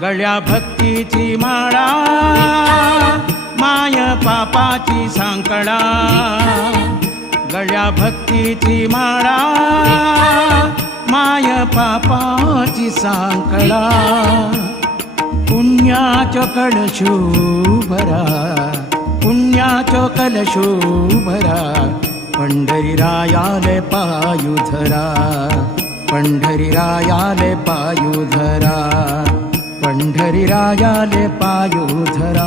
गळ्या भक्तीची माळा माय पापाची सांकळा गळ्या भक्तीची माळा माय पापाची सांकळा पुण्याचो कळशू भरा पुण्याचो कलशू भरा पंढरीरायाले पायुधरा पंढरीरायाले पायुधरा पंढरीरायाले पायुधरा